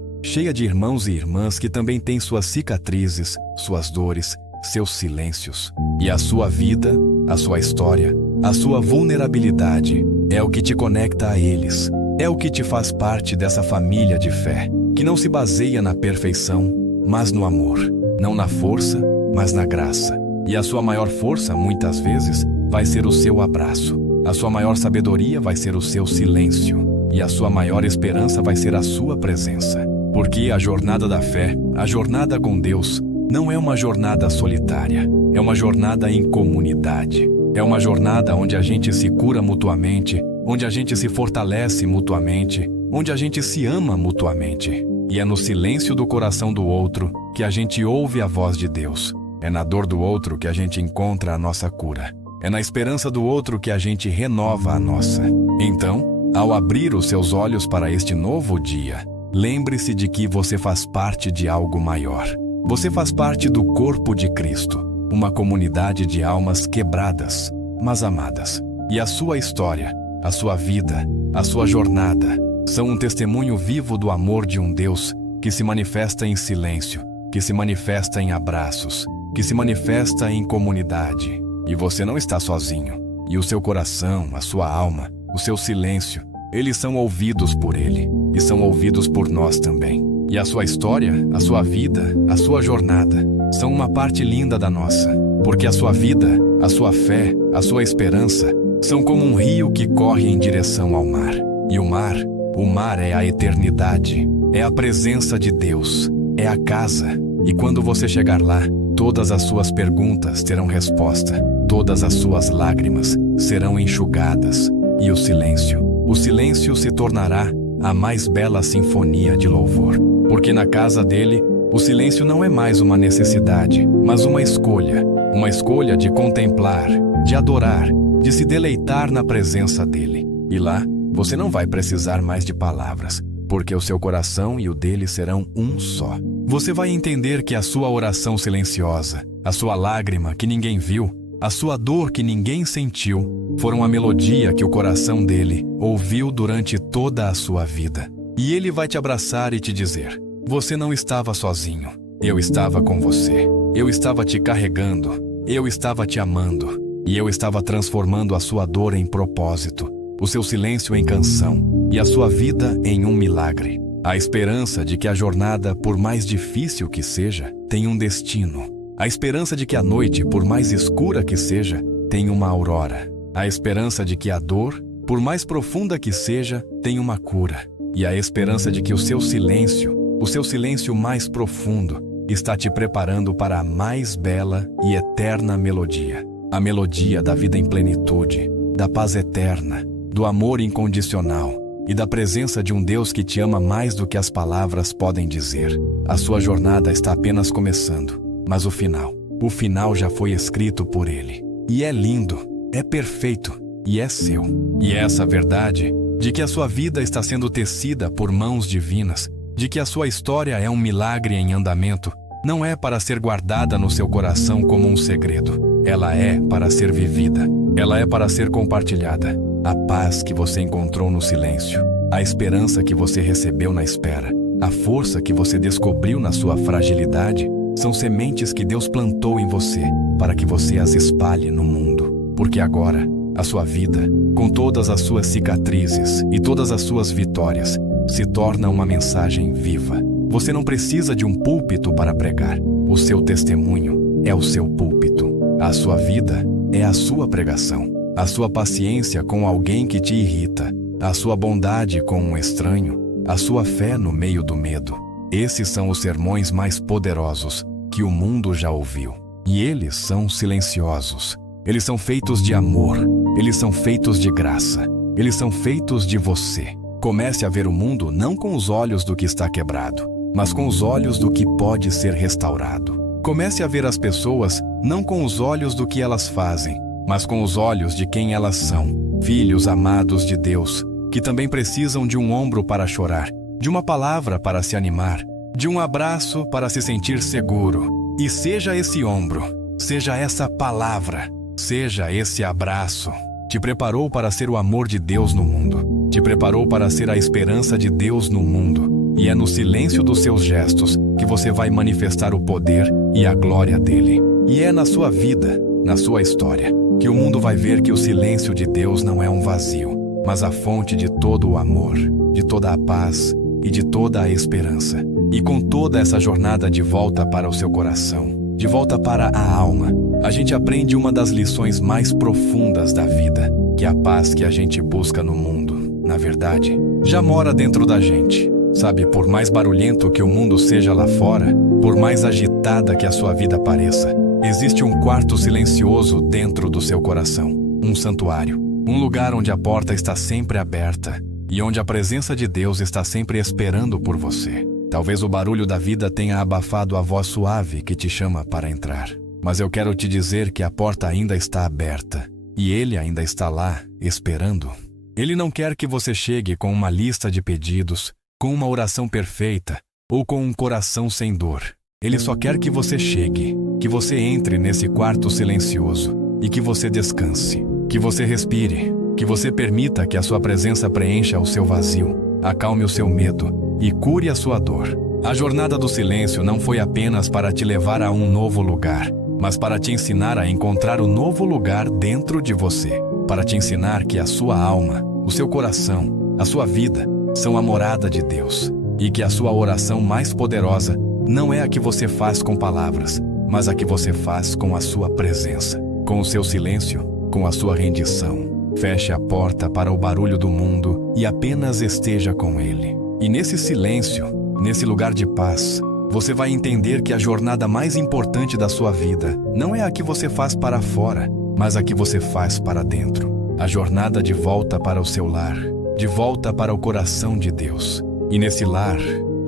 de irmãos e irmãs que também têm suas cicatrizes, suas dores, seus silêncios. E a sua vida, a sua história, a sua vulnerabilidade é o que te conecta a eles. É o que te faz parte dessa família de fé, que não se baseia na perfeição, mas no amor. Não na força, mas na graça. E a sua maior força, muitas vezes, vai ser o seu abraço. A sua maior sabedoria vai ser o seu silêncio. E a sua maior esperança vai ser a sua presença. Porque a jornada da fé, a jornada com Deus, não é uma jornada solitária. É uma jornada em comunidade. É uma jornada onde a gente se cura mutuamente, onde a gente se fortalece mutuamente, onde a gente se ama mutuamente. E é no silêncio do coração do outro que a gente ouve a voz de Deus. É na dor do outro que a gente encontra a nossa cura. É na esperança do outro que a gente renova a nossa. Então, ao abrir os seus olhos para este novo dia, lembre-se de que você faz parte de algo maior. Você faz parte do corpo de Cristo, uma comunidade de almas quebradas, mas amadas. E a sua história, a sua vida, a sua jornada, são um testemunho vivo do amor de um Deus que se manifesta em silêncio, que se manifesta em abraços, que se manifesta em comunidade. E você não está sozinho. E o seu coração, a sua alma, o seu silêncio, eles são ouvidos por Ele e são ouvidos por nós também. E a sua história, a sua vida, a sua jornada são uma parte linda da nossa. Porque a sua vida, a sua fé, a sua esperança são como um rio que corre em direção ao mar. E o mar é a eternidade, é a presença de Deus, é a casa. E quando você chegar lá, todas as suas perguntas terão resposta, todas as suas lágrimas serão enxugadas, e o silêncio se tornará a mais bela sinfonia de louvor. Porque na casa dele, o silêncio não é mais uma necessidade, mas uma escolha de contemplar, de adorar, de se deleitar na presença dele. E lá, você não vai precisar mais de palavras, porque o seu coração e o dele serão um só. Você vai entender que a sua oração silenciosa, a sua lágrima que ninguém viu, a sua dor que ninguém sentiu, foram a melodia que o coração dele ouviu durante toda a sua vida. E ele vai te abraçar e te dizer: você não estava sozinho. Eu estava com você. Eu estava te carregando. Eu estava te amando. E eu estava transformando a sua dor em propósito, o seu silêncio em canção e a sua vida em um milagre. A esperança de que a jornada, por mais difícil que seja, tem um destino. A esperança de que a noite, por mais escura que seja, tem uma aurora. A esperança de que a dor, por mais profunda que seja, tem uma cura. E a esperança de que o seu silêncio mais profundo, está te preparando para a mais bela e eterna melodia. A melodia da vida em plenitude, da paz eterna, do amor incondicional e da presença de um Deus que te ama mais do que as palavras podem dizer. A sua jornada está apenas começando, mas o final já foi escrito por Ele. E é lindo, é perfeito e é seu. E essa verdade de que a sua vida está sendo tecida por mãos divinas, de que a sua história é um milagre em andamento, não é para ser guardada no seu coração como um segredo. Ela é para ser vivida. Ela é para ser compartilhada. A paz que você encontrou no silêncio, a esperança que você recebeu na espera, a força que você descobriu na sua fragilidade, são sementes que Deus plantou em você para que você as espalhe no mundo. Porque agora, a sua vida, com todas as suas cicatrizes e todas as suas vitórias, se torna uma mensagem viva. Você não precisa de um púlpito para pregar. O seu testemunho é o seu púlpito. A sua vida é a sua pregação. A sua paciência com alguém que te irrita. A sua bondade com um estranho. A sua fé no meio do medo. Esses são os sermões mais poderosos que o mundo já ouviu. E eles são silenciosos. Eles são feitos de amor. Eles são feitos de graça. Eles são feitos de você. Comece a ver o mundo não com os olhos do que está quebrado, mas com os olhos do que pode ser restaurado. Comece a ver as pessoas não com os olhos do que elas fazem, mas com os olhos de quem elas são. Filhos amados de Deus, que também precisam de um ombro para chorar, de uma palavra para se animar, de um abraço para se sentir seguro. E seja esse ombro, seja essa palavra, seja esse abraço. Te preparou para ser o amor de Deus no mundo. Te preparou para ser a esperança de Deus no mundo. E é no silêncio dos seus gestos que você vai manifestar o poder e a glória dele. E é na sua vida, na sua história, que o mundo vai ver que o silêncio de Deus não é um vazio, mas a fonte de todo o amor, de toda a paz e de toda a esperança. E com toda essa jornada de volta para o seu coração, de volta para a alma, a gente aprende uma das lições mais profundas da vida, que a paz que a gente busca no mundo, na verdade, já mora dentro da gente. Sabe, por mais barulhento que o mundo seja lá fora, por mais agitada que a sua vida pareça, existe um quarto silencioso dentro do seu coração, um santuário, um lugar onde a porta está sempre aberta e onde a presença de Deus está sempre esperando por você. Talvez o barulho da vida tenha abafado a voz suave que te chama para entrar, mas eu quero te dizer que a porta ainda está aberta e Ele ainda está lá, esperando. Ele não quer que você chegue com uma lista de pedidos, com uma oração perfeita ou com um coração sem dor. Ele só quer que você chegue, que você entre nesse quarto silencioso e que você descanse, que você respire, que você permita que a sua presença preencha o seu vazio, acalme o seu medo e cure a sua dor. A jornada do silêncio não foi apenas para te levar a um novo lugar, mas para te ensinar a encontrar o novo lugar dentro de você, para te ensinar que a sua alma, o seu coração, a sua vida são a morada de Deus e que a sua oração mais poderosa não é a que você faz com palavras, mas a que você faz com a sua presença, com o seu silêncio, com a sua rendição. Feche a porta para o barulho do mundo e apenas esteja com Ele. E nesse silêncio, nesse lugar de paz, você vai entender que a jornada mais importante da sua vida não é a que você faz para fora, mas a que você faz para dentro. A jornada de volta para o seu lar, de volta para o coração de Deus. E nesse lar,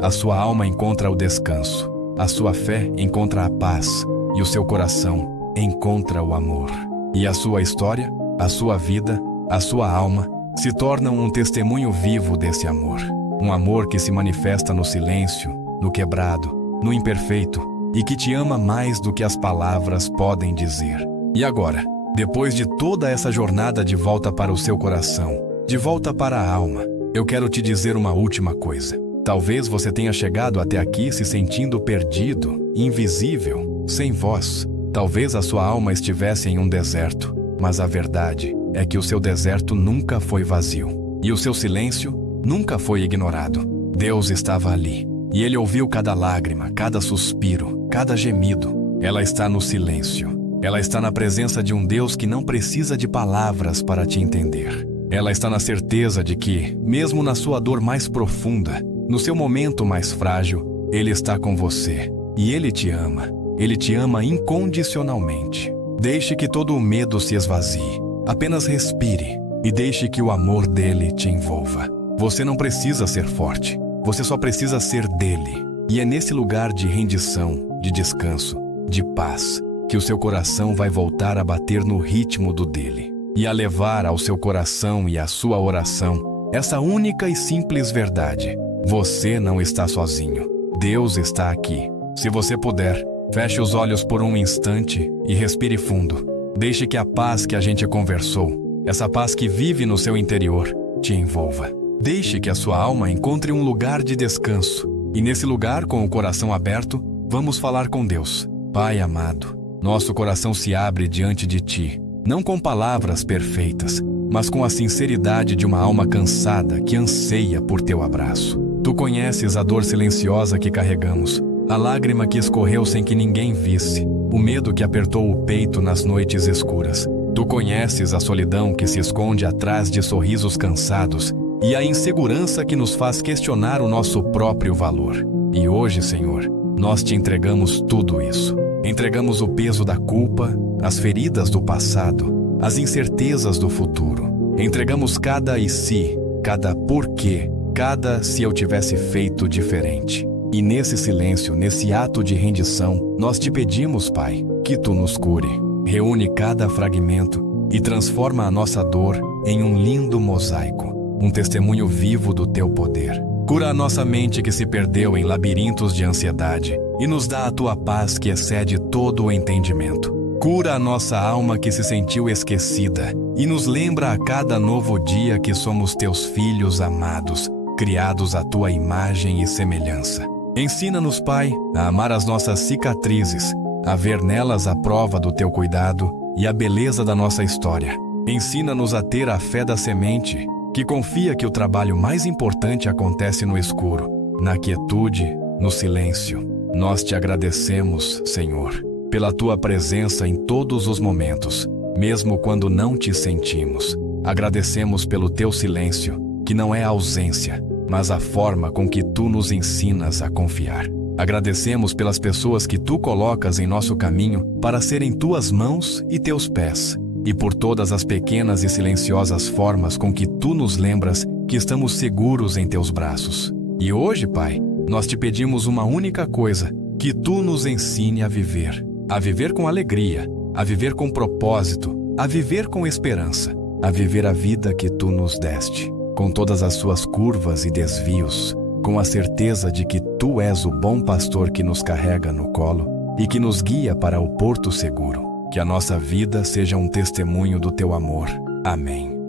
a sua alma encontra o descanso, a sua fé encontra a paz e o seu coração encontra o amor. E a sua história, a sua vida, a sua alma se tornam um testemunho vivo desse amor. Um amor que se manifesta no silêncio, no quebrado, no imperfeito e que te ama mais do que as palavras podem dizer. E agora, Depois de toda essa jornada de volta para o seu coração, de volta para a alma, eu quero te dizer uma última coisa. Talvez você tenha chegado até aqui se sentindo perdido, invisível, sem voz. Talvez a sua alma estivesse em um deserto, mas a verdade é que o seu deserto nunca foi vazio. E o seu silêncio nunca foi ignorado. Deus estava ali, e Ele ouviu cada lágrima, cada suspiro, cada gemido. Ela está no silêncio. Ela está na presença de um Deus que não precisa de palavras para te entender. Ela está na certeza de que, mesmo na sua dor mais profunda, no seu momento mais frágil, Ele está com você. E Ele te ama. Ele te ama incondicionalmente. Deixe que todo o medo se esvazie. Apenas respire e deixe que o amor dele te envolva. Você não precisa ser forte. Você só precisa ser dele. E é nesse lugar de rendição, de descanso, de paz, que o seu coração vai voltar a bater no ritmo do dele. E a levar ao seu coração e à sua oração essa única e simples verdade: você não está sozinho. Deus está aqui. Se você puder, feche os olhos por um instante e respire fundo. Deixe que a paz que a gente conversou, essa paz que vive no seu interior, te envolva. Deixe que a sua alma encontre um lugar de descanso. E nesse lugar, com o coração aberto, vamos falar com Deus. Pai amado, nosso coração se abre diante de Ti, não com palavras perfeitas, mas com a sinceridade de uma alma cansada que anseia por Teu abraço. Tu conheces a dor silenciosa que carregamos, a lágrima que escorreu sem que ninguém visse, o medo que apertou o peito nas noites escuras. Tu conheces a solidão que se esconde atrás de sorrisos cansados e a insegurança que nos faz questionar o nosso próprio valor. E hoje, Senhor, nós Te entregamos tudo isso. Entregamos o peso da culpa, as feridas do passado, as incertezas do futuro. Entregamos cada e se, cada porquê, cada se eu tivesse feito diferente. E nesse silêncio, nesse ato de rendição, nós Te pedimos, Pai, que Tu nos cure. Reúne cada fragmento e transforma a nossa dor em um lindo mosaico, um testemunho vivo do Teu poder. Cura a nossa mente que se perdeu em labirintos de ansiedade e nos dá a Tua paz que excede todo o entendimento. Cura a nossa alma que se sentiu esquecida e nos lembra a cada novo dia que somos Teus filhos amados, criados à Tua imagem e semelhança. Ensina-nos, Pai, a amar as nossas cicatrizes, a ver nelas a prova do Teu cuidado e a beleza da nossa história. Ensina-nos a ter a fé da semente, que confia que o trabalho mais importante acontece no escuro, na quietude, no silêncio. Nós Te agradecemos, Senhor, pela Tua presença em todos os momentos, mesmo quando não Te sentimos. Agradecemos pelo Teu silêncio, que não é ausência, mas a forma com que Tu nos ensinas a confiar. Agradecemos pelas pessoas que Tu colocas em nosso caminho para serem Tuas mãos e Teus pés, e por todas as pequenas e silenciosas formas com que Tu nos lembras que estamos seguros em Teus braços. E hoje, Pai, nós Te pedimos uma única coisa: que Tu nos ensine a viver com alegria, a viver com propósito, a viver com esperança, a viver a vida que Tu nos deste, com todas as suas curvas e desvios, com a certeza de que Tu és o bom pastor que nos carrega no colo e que nos guia para o porto seguro. Que a nossa vida seja um testemunho do Teu amor. Amém.